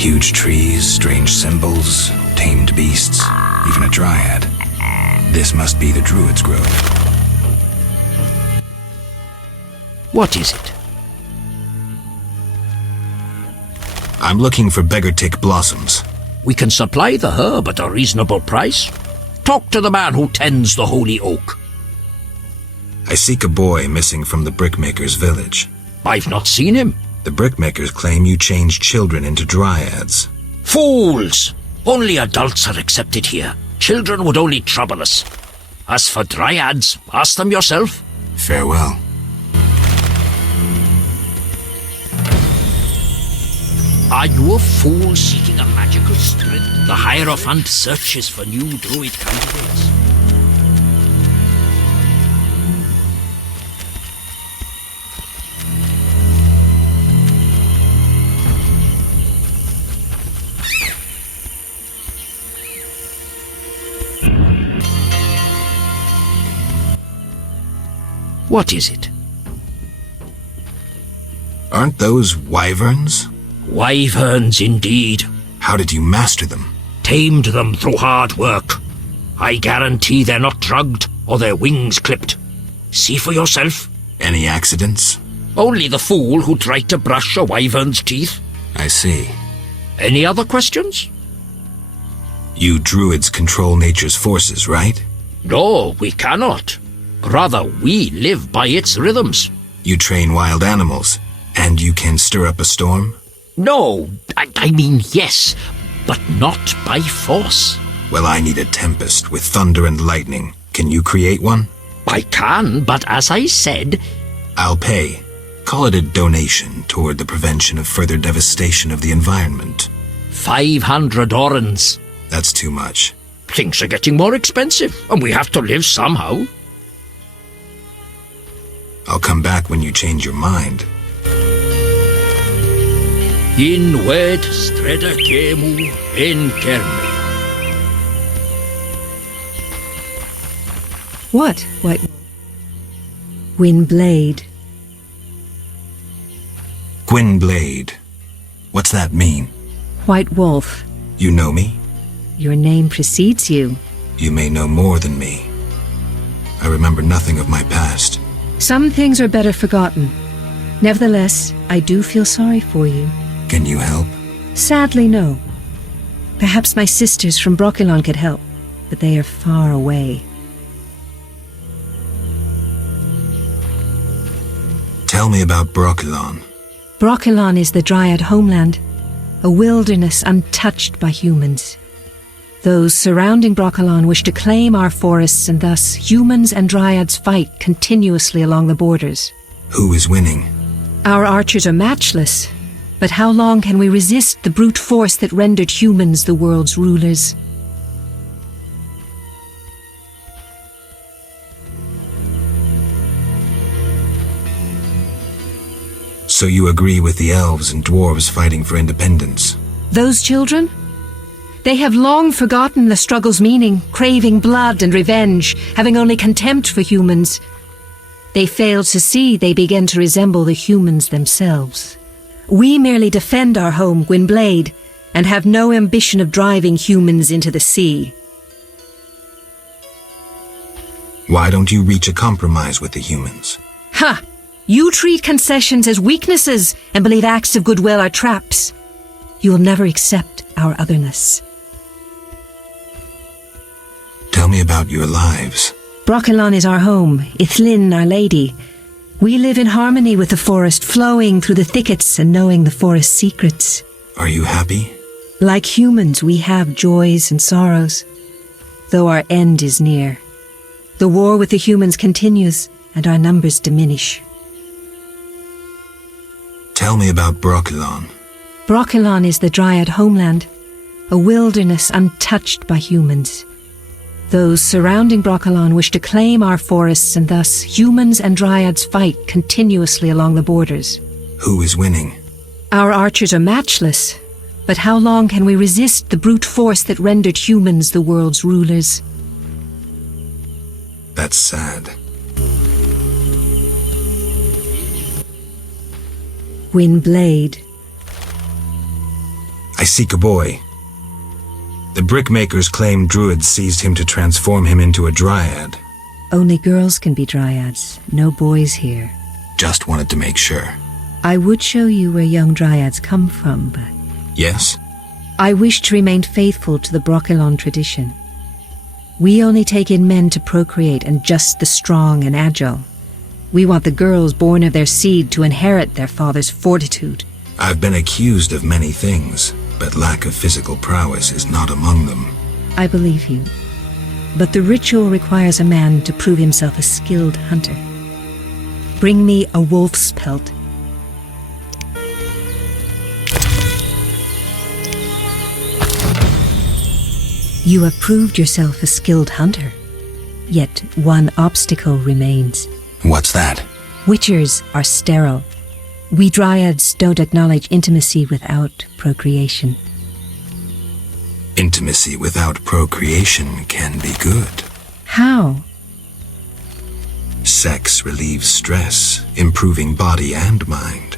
Huge trees, strange symbols, tamed beasts, even a dryad. This must be the Druid's Grove. What is it? I'm looking for beggar-tick blossoms. We can supply the herb at a reasonable price. Talk to the man who tends the holy oak. I seek a boy missing from the brickmaker's village. I've not seen him. The brickmakers claim you changed children into dryads. Fools! Only adults are accepted here. Children would only trouble us. As for dryads, ask them yourself. Farewell. Are you a fool seeking a magical strength? The Hierophant searches for new druid candidates. What is it? Aren't those wyverns? Wyverns, indeed. How did you master them? Tamed them through hard work. I guarantee they're not drugged or their wings clipped. See for yourself. Any accidents? Only the fool who tried to brush a wyvern's teeth. I see. Any other questions? You druids control nature's forces, right? No, we cannot. Rather, we live by its rhythms. You train wild animals, and you can stir up a storm? No, I mean yes, but not by force. Well, I need a tempest with thunder and lightning. Can you create one? I can, but as I said... I'll pay. Call it a donation toward the prevention of further devastation of the environment. 500 orens. That's too much. Things are getting more expensive, and we have to live somehow. I'll come back when you change your mind. In wed streda kemu in kerne. What, White? Gwynblade. Gwynblade. What's that mean? White Wolf. You know me? Your name precedes you. You may know more than me. I remember nothing of my past. Some things are better forgotten. Nevertheless, I do feel sorry for you. Can you help? Sadly, no. Perhaps my sisters from Brokilon could help, but they are far away. Tell me about Brokilon. Brokilon is the Dryad homeland, a wilderness untouched by humans. Those surrounding Brokilon wish to claim our forests, and thus humans and Dryads fight continuously along the borders. Who is winning? Our archers are matchless, but how long can we resist the brute force that rendered humans the world's rulers? So you agree with the elves and dwarves fighting for independence? Those children? They have long forgotten the struggle's meaning, craving blood and revenge, having only contempt for humans. They fail to see they begin to resemble the humans themselves. We merely defend our home, Gwynblade, and have no ambition of driving humans into the sea. Why don't you reach a compromise with the humans? Ha! You treat concessions as weaknesses and believe acts of goodwill are traps. You will never accept our otherness. Tell me about your lives. Brokilon is our home, Ithlin our lady. We live in harmony with the forest, flowing through the thickets and knowing the forest's secrets. Are you happy? Like humans, we have joys and sorrows, though our end is near. The war with the humans continues, and our numbers diminish. Tell me about Brokilon. Brokilon is the Dryad homeland, a wilderness untouched by humans. Those surrounding Brokilon wish to claim our forests, and thus humans and Dryads fight continuously along the borders. Who is winning? Our archers are matchless, but how long can we resist the brute force that rendered humans the world's rulers? That's sad. Gwynblade. I seek a boy. The brickmakers claim druids seized him to transform him into a dryad. Only girls can be dryads, no boys here. Just wanted to make sure. I would show you where young dryads come from, but... Yes? I wish to remain faithful to the Brokilon tradition. We only take in men to procreate, and just the strong and agile. We want the girls born of their seed to inherit their father's fortitude. I've been accused of many things, but lack of physical prowess is not among them. I believe you. But the ritual requires a man to prove himself a skilled hunter. Bring me a wolf's pelt. You have proved yourself a skilled hunter. Yet one obstacle remains. What's that? Witchers are sterile. We dryads don't acknowledge intimacy without procreation. Intimacy without procreation can be good. How? Sex relieves stress, improving body and mind.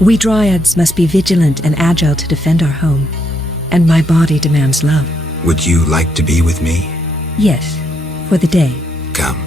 We dryads must be vigilant and agile to defend our home. And my body demands love. Would you like to be with me? Yes, for the day. Come.